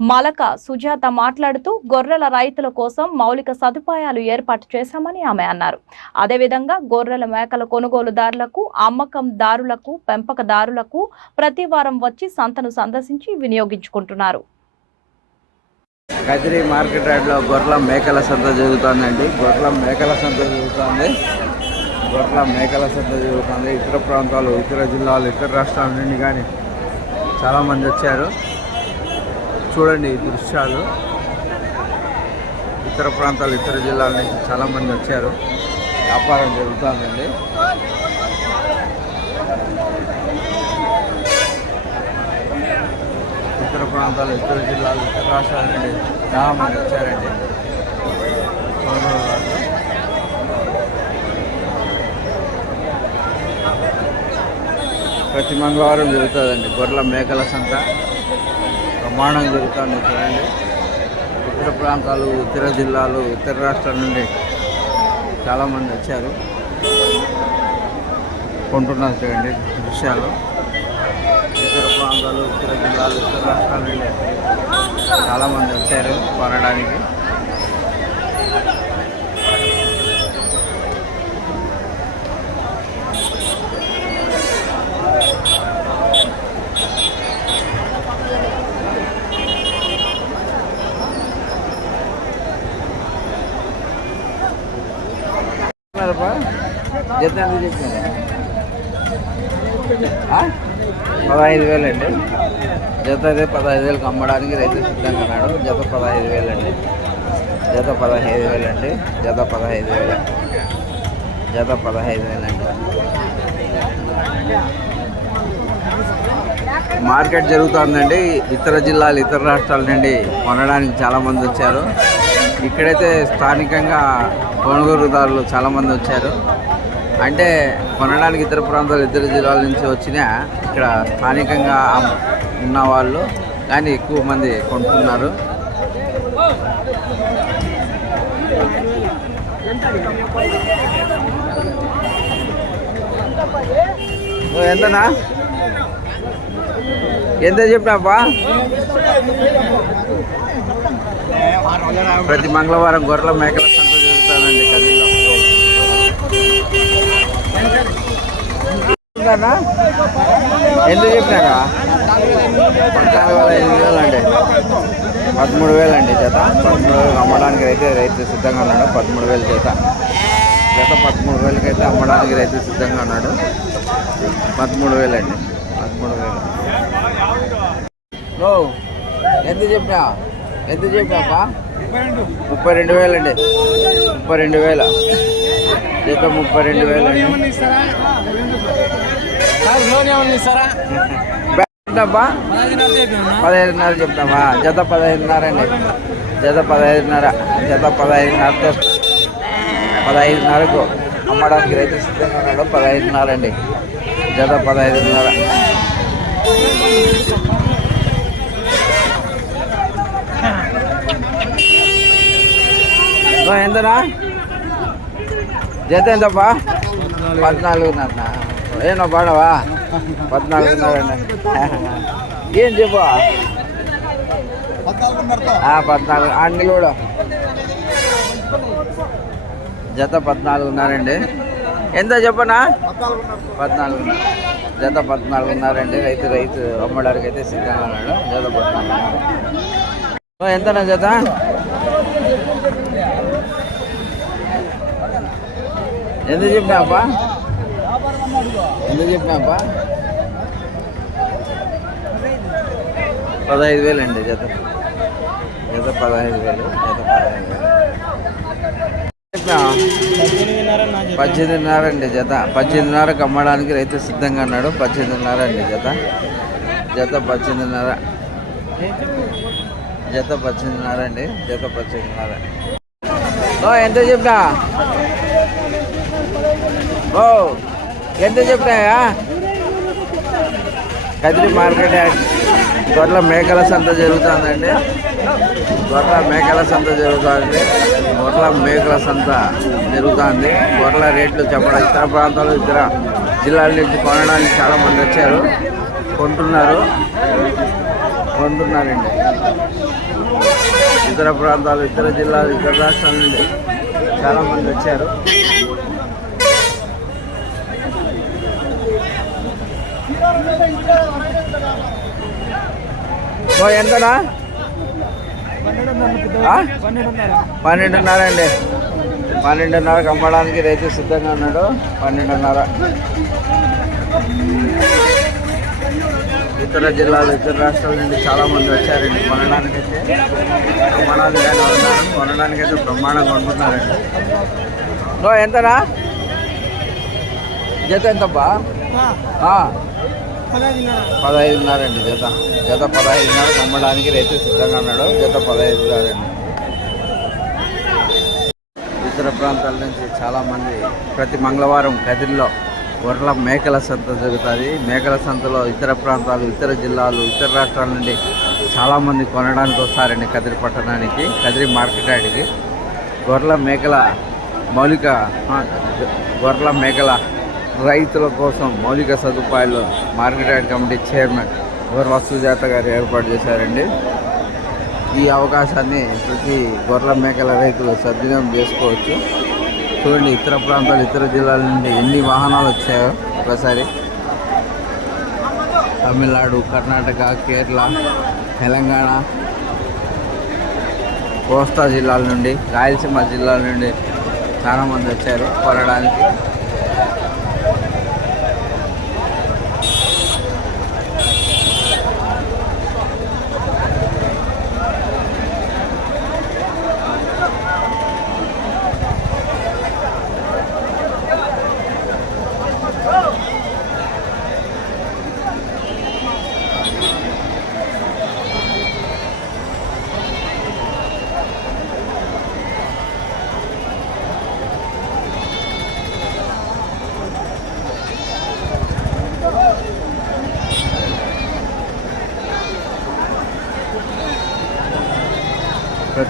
Malaka Sujatha మాట్లాడుతూ గొర్రెల రైతుల కోసం మౌలిక సదుపాయాలు ఏర్పాటు చేశామని ఆమె అన్నారు. అదేవిధంగా గొర్రెల మేకల కొనుగోలుదారులకు అమ్మకందారులకు పెంపకదారులకు ప్రతి వారం వచ్చి సంతను సందర్శించి వినియోగించుకుంటున్నారు. కదిరి మార్కెట్ యార్డ్లో గొర్రెల మేకల సంత జరుగుతుందండి. గొర్రెల మేకల సంత జరుగుతుంది. గొర్రెల మేకల సంత జరుగుతుంది. ఇతర ప్రాంతాలు ఇతర జిల్లాలు ఇతర రాష్ట్రాల నుండి కానీ చాలామంది వచ్చారు. చూడండి ఈ దృశ్యాలు. ఇతర ప్రాంతాలు ఇతర జిల్లాల నుంచి చాలామంది వచ్చారు. వ్యాపారం జరుగుతుందండి. ఇతర ప్రాంతాలు ఇతర జిల్లాలు ఇతర రాష్ట్రాల నుండి చాలామంది వచ్చారండి. ప్రతి మంగళవారం జరుగుతుందండి గొర్రెల మేకల సంత. ప్రమాణం జరుగుతుంది చూడండి. ఇతర ప్రాంతాలు ఇతర జిల్లాలు ఇతర రాష్ట్రాల నుండి చాలామంది వచ్చారు. కొంటున్నారు చూడండి దృశ్యాలు. ఇతర ప్రాంతాలు ఇతర జిల్లాలు ఇతర రాష్ట్రాల నుండి చాలామంది వచ్చారు కొనడానికి. జత చెప్పారు పదహైదు వేలు అండి. జత అయితే పదహైదు వేలకు అమ్మడానికి రైతు సిద్ధంగా ఉన్నాడు. జత పదహైదు వేలు అండి. జత పదహైదు వేలు అండి. జత పదహైదు వేలు. జత పదహైదు వేలు అండి. మార్కెట్ జరుగుతుందండి. ఇతర జిల్లాలు ఇతర రాష్ట్రాల నుండి కొనడానికి చాలామంది వచ్చారు. ఇక్కడైతే స్థానికంగా కొనుగోలుదారులు చాలామంది వచ్చారు. అంటే కొనడానికి ఇతర ప్రాంతాలు ఇతర జిల్లాల నుంచి వచ్చిన ఇక్కడ స్థానికంగా ఉన్న వాళ్ళు కానీ ఎక్కువ మంది కొంటున్నారు. ఎంతనా? ఎంత చెప్పినాపా ప్రతి మంగళవారం గొర్రెల మేకల సంత జరుగుతుందండి కదిలో ఉందన్నా? ఎంత చెప్పినారా? పద్నాలుగు వేల ఐదు వేలు అండి. పదమూడు వేలు అండి జత. పదమూడు వేలు అమ్మడానికి అయితే రైతు సిద్ధంగా ఉన్నాడు. పదమూడు వేలు జత. జత పదమూడు వేలకి అయితే అమ్మడానికి రైతు సిద్ధంగా ఉన్నాడు. పదమూడు వేలు అండి. పదమూడు వేలు. నో ఎంత చెప్పినా? ఎంత చెప్పినాపా ముప్పై రెండు వేలు అండి. ముప్పై రెండు వేలు. జత ముప్పై రెండు వేలు అండి. ఎంతబ్బా పదహైదున్నర చెప్తామా జత పదహైదున్నర అండి. జత పదహైదున్నర. జత పదహైదున్నరతో పదహైదున్నరకు అమ్మడానికి రైతు సిద్ధంగా ఉన్నాడు పదహైదున్నర అండి. జత పదహైదున్నర. ఎంతనా? జత ఎంతప్పా పద్నాలుగున్నర ఏనో పాడవా పద్నాలుగున్నర అండి ఏం చెప్పు ఆ, పద్నాలుగు అన్ని కూడా జత పద్నాలుగున్నారండి ఎంత చెప్పనా పద్నాలుగున్నర జత పద్నాలుగున్నారండి రైతు రైతు అమ్మడానికి అయితే సిద్ధంగా ఉన్నాడు జత పద్నాలుగున్నర ఎంతనా జత ఎంత చెప్పినాపా ఎంత చెప్పినాపా పదహైదు వేలు అండి జత. జత పదహైదు వేలు జత పదహైదు వేలు. పద్దెనిమిదిన్నర అండి జత. పద్దెనిమిదిన్నరకు అమ్మడానికి రైతు సిద్ధంగా ఉన్నాడు. పద్దెనిమిదిన్నర అండి జత. జత పద్దెనిమిదిన్నర. జత పద్దెనిమిదిన్నర అండి. జత పద్దెనిమిదిన్నర. ఓ ఎంత చెప్పినా? ఓ. ఎంత చెప్పినాయా? కదిరి మార్కెట్ గొర్రెల మేకల సంత జరుగుతుందండి. గొర్రెల మేకల సంత జరుగుతుంది. గొర్రెల మేకల సంత జరుగుతుంది. గొర్రెల రేట్లు చెప్పడం ఇతర ప్రాంతాలు ఇతర జిల్లాల నుంచి కొనడానికి చాలా మంది వచ్చారు. కొంటున్నారు. కొంటున్నారండి. ఇతర ప్రాంతాలు ఇతర జిల్లాలు ఇతర రాష్ట్రాల నుండి చాలా మంది వచ్చారు. ఎంతనా? పన్నెండున్నర అండి. పన్నెండున్నరకు అమ్మడానికి రైతు సిద్ధంగా ఉన్నాడు. పన్నెండున్నర. ఇతర జిల్లాలు ఇతర రాష్ట్రాల నుండి చాలా మంది వచ్చారండి. కొనడానికి అయితే బ్రహ్మాండంగానే ఉన్నారు. కొనడానికి అయితే బ్రహ్మాండంగా ఉంటున్నారండి ఎంతనా? జత ఎంతబ్బా? ఆ. పదహైదున్నర అండి జత. జత పదహైదున్నర అమ్మడానికి రైతు సిద్ధంగా ఉన్నాడు. జత పదహైదున్నర అండి ఇతర ప్రాంతాల నుంచి చాలామంది ప్రతి మంగళవారం కదిరిలో గొర్రెల మేకల సంత జరుగుతుంది. మేకల సంతలో ఇతర ప్రాంతాలు ఇతర జిల్లాలు ఇతర రాష్ట్రాల నుండి చాలామంది కొనడానికి వస్తారండి కదిరి పట్టణానికి కదిరి మార్కెట్ యార్డ్కి గొర్రెల మేకల మౌలిక గొర్రెల మేకల రైతుల కోసం మౌలిక సదుపాయాలు మార్కెట్ యార్డ్ కమిటీ చైర్మన్ గొర్రె వస్తు గారు ఏర్పాటు చేశారండి. ఈ అవకాశాన్ని ప్రతి గొర్రెల మేకల రైతులు సద్వినియోగం చేసుకోవచ్చు. చూడండి ఇతర ప్రాంతాలు ఇతర జిల్లాల నుండి ఎన్ని వాహనాలు వచ్చాయో ఒకసారి. తమిళనాడు కర్ణాటక కేరళ తెలంగాణ కోస్తా జిల్లాల నుండి రాయలసీమ జిల్లాల నుండి చాలామంది వచ్చారు. కొనడానికి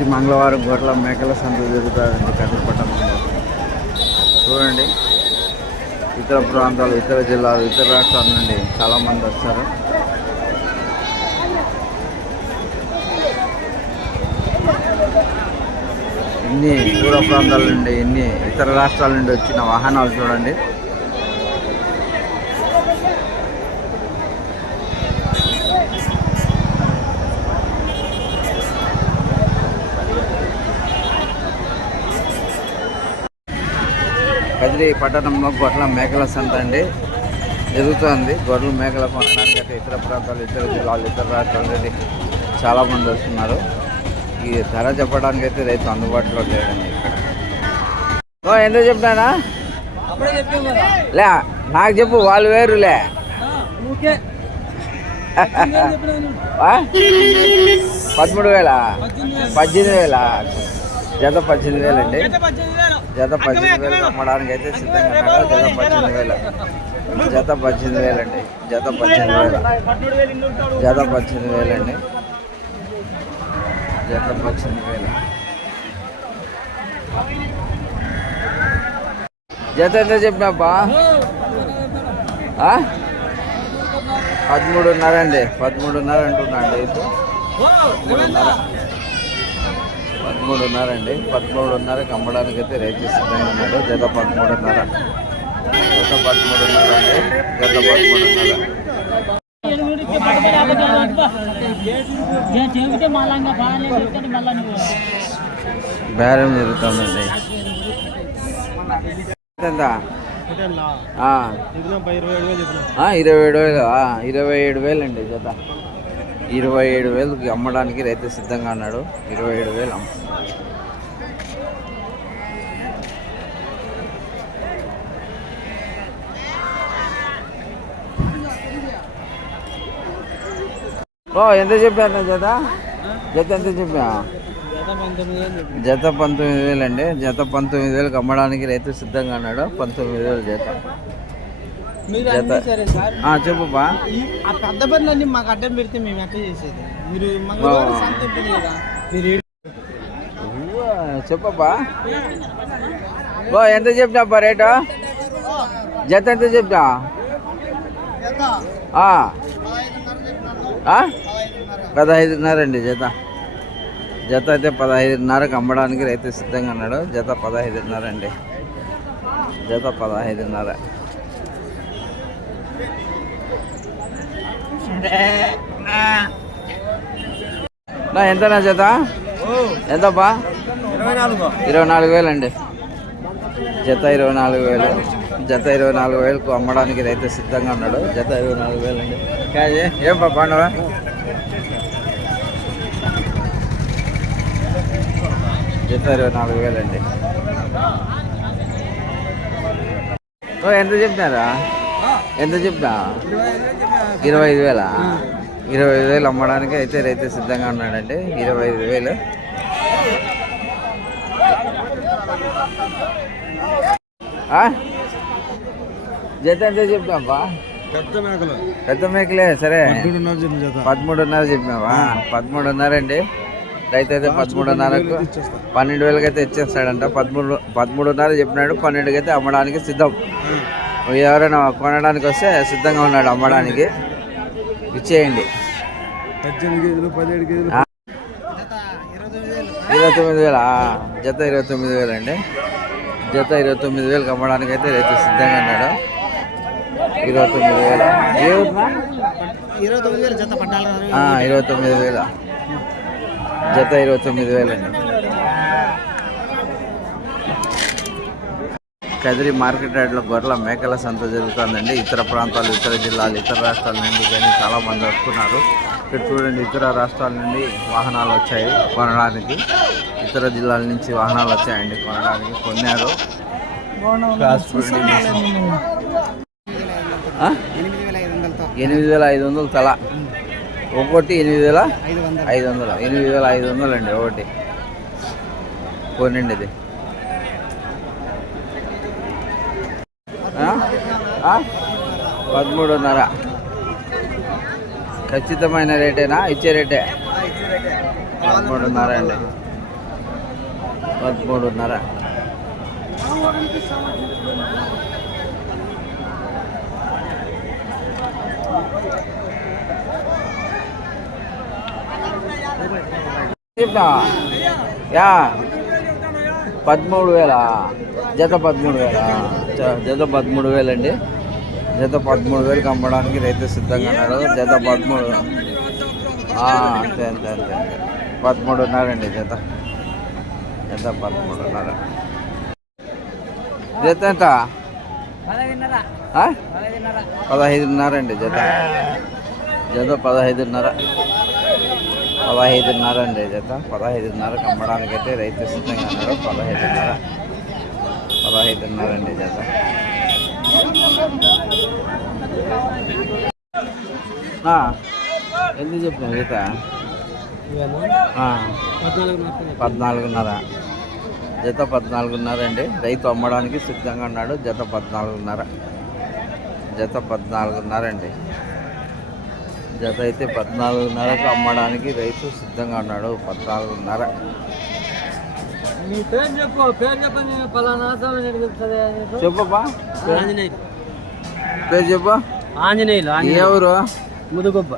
ప్రతి మంగళవారం గొర్రెల మేకల సంత జరుగుతుందండి కదిరిపట్టణంలో చూడండి ఇతర ప్రాంతాలు ఇతర జిల్లాలు ఇతర రాష్ట్రాల నుండి చాలామంది వస్తారు ఎన్ని దూర ప్రాంతాల నుండి ఎన్ని ఇతర రాష్ట్రాల నుండి వచ్చిన వాహనాలు చూడండి. కదిరి పట్టణంలో గొర్రెల మేకల సంత అండి. జరుగుతుంది. గొర్రెల మేకల కొనడానికి అయితే ఇతర ప్రాంతాలు ఇతర జిల్లాలు ఇతర రాష్ట్రాల నుండి చాలామంది వస్తున్నారు. ఈ ధర చెప్పడానికి అయితే రైతు అందుబాటులో లేదండి ఇక్కడ. ఎంత చెప్తానా లే నాకు చెప్పు వాళ్ళు వేరులే? పదమూడు వేల? పద్దెనిమిది వేల. జత పద్దెనిమిది వేలు. అండి జత పద్దెనిమిది వేలు అమ్మడానికి అయితే సిద్ధంగా ఉన్నాడు జత పద్దెనిమిది వేల. జత పద్దెనిమిది వేలు అండి. జత పద్దెనిమిది వేల. జత పద్దెనిమిది వేలు అండి. జత పద్దెనిమిది వేలు. జత ఎంత చెప్పినాపా ఆ? పదమూడున్నర అండి. పదమూడున్నర అంటున్నాడు రైతు పదమూడున్నర పదమూడున్నర అండి పదమూడున్నరకి అమ్మడానికి అయితే రైతు సిద్ధంగా ఉన్నాడు. జత పదమూడున్నర. జత పదమూడున్నర. అండి జత పదమూడున్నర నువ్వు బేరం జరుగుతుందండి ఎంత ఇరవై ఏడు వేలు ఇరవై ఏడు వేలు. అండి జత ఇరవై ఏడు వేలకి అమ్మడానికి రైతు సిద్ధంగా ఉన్నాడు. ఇరవై ఏడు వేలు అమ్మ. ఓ ఎంత చెప్పారు జత? జత ఎంత చెప్పా? జత పంతొమ్మిది వేలు అండి. జత పంతొమ్మిది వేలకు అమ్మడానికి రైతు సిద్ధంగా ఉన్నాడు. పంతొమ్మిది వేలు జత. సార్ ఆ, చెప్పబ్బా ఈ- ఆ పెద్ద బండ్లన్నీ మాకు అడ్డం పెడితే మేము ఎట్లా చేసేది? మీరు మంగళవారం చెప్పబ్బా బా. ఎంత చెప్పినాబ్బా రేటు? జత ఎంత చెప్పినా. ఆ? పదహైదున్నర అండి జత. జత అయితే పదహైదున్నరకు అమ్మడానికి రైతు సిద్ధంగా ఉన్నాడు. జత పదహైదున్నర అండి. జత పదహైదున్నర. నా ఎంతనా జత? ఎంతబ్బా? ఇరవై నాలుగు. వేలు అండి జత ఇరవై నాలుగు వేలు. జత ఇరవై నాలుగు వేలకు అమ్మడానికి రైతు సిద్ధంగా ఉన్నాడు. జత ఇరవై నాలుగు వేలు అండి కాజీ ఏం పా పండుగ? జత ఇరవై నాలుగు వేలు అండి ఎంత చెప్పినారా? ఎంత చెప్పినా? ఇరవై ఐదు వేలా? ఇరవై ఐదు వేలు అమ్మడానికి అయితే రైతు సిద్ధంగా ఉన్నాడండి. ఇరవై ఐదు వేలు? జత ఎంత చెప్పినావా పెద్ద మేకలే. సరే. పదమూడున్నర చెప్పినావా? పదమూడున్నర అండి రైతు అయితే పదమూడున్నరకు పన్నెండు వేలకి అయితే ఇచ్చేస్తాడంట. పదమూడు పదమూడున్నర చెప్పినాడు. పన్నెండుకి అయితే అమ్మడానికి సిద్ధం. ఎవరైనా కొనడానికి వస్తే సిద్ధంగా ఉన్నాడు అమ్మడానికి. ఇచ్చేయండి. ఇరవై తొమ్మిది వేల జత ఇరవై తొమ్మిది వేలు అండి. జత ఇరవై తొమ్మిది వేలకు అమ్మడానికి అయితే రైతు సిద్ధంగా ఉన్నాడు. ఇరవై తొమ్మిది వేలు. ఏ? ఇరవై తొమ్మిది వేలు జత ఇరవై తొమ్మిది వేల. జత ఇరవై తొమ్మిది వేలండి. కదిరి మార్కెట్ యార్డ్లో గొర్రెల మేకల సంత జరుగుతుందండి. ఇతర ప్రాంతాలు ఇతర జిల్లాలు ఇతర రాష్ట్రాల నుండి కానీ చాలా మంది వస్తున్నారు. ఇక్కడ చూడండి ఇతర రాష్ట్రాల నుండి వాహనాలు వచ్చాయి కొనడానికి. ఇతర జిల్లాల నుంచి వాహనాలు వచ్చాయండి కొనడానికి. కొన్నారు? ఎనిమిది వేల ఐదు వందలు తల. ఒక్కొక్కటి ఎనిమిది వేల ఐదు వందలు. ఎనిమిది వేల ఐదు వందలు అండి ఒకటి. పోనండి ఇది ఆ? ఆ? పదమూడున్నర ఖచ్చితమైన రేటేనా ఇచ్చే రేటే పదమూడున్నర అండి పదమూడున్నర చెప్పినా యా పదమూడు వేల జత పదమూడు వేల జత పదమూడు వేలండి జత పదమూడు వేలకు అమ్మడానికి రైతు సిద్ధంగా ఉన్నాడు. జత పదమూడు అంతే అంతే అంతే అంతే. పదమూడున్నర అండి జత. జత పదమూడున్నర జత ఎంత? ఆ? పదహైదున్నర అండి జత. జత పదహైదున్నర. పదహైదున్నర అండి జత. పదహైదున్నరకు అమ్మడానికి అయితే రైతు సిద్ధంగా ఉన్నాడు పదహైదున్నర. పదహైదున్నర అండి జత. ఎందుకు చెప్పిన జత? పద్నాలుగున్నర. జత పద్నాలుగున్నర అండి. రైతు అమ్మడానికి సిద్ధంగా ఉన్నాడు. జత పద్నాలుగున్నర. జత పద్నాలుగున్నర అండి. జత అయితే పద్నాలుగున్నరకు అమ్మడానికి రైతు సిద్ధంగా ఉన్నాడు. పద్నాలుగున్నర. మీ పేరు చెప్పు పేరు చెప్పని పలానా చెప్పబ్బా ఆంజనేయులు. పేరు చెప్పు. ఆంజనేయులు ఏ ఊరు? ముదుగొప్ప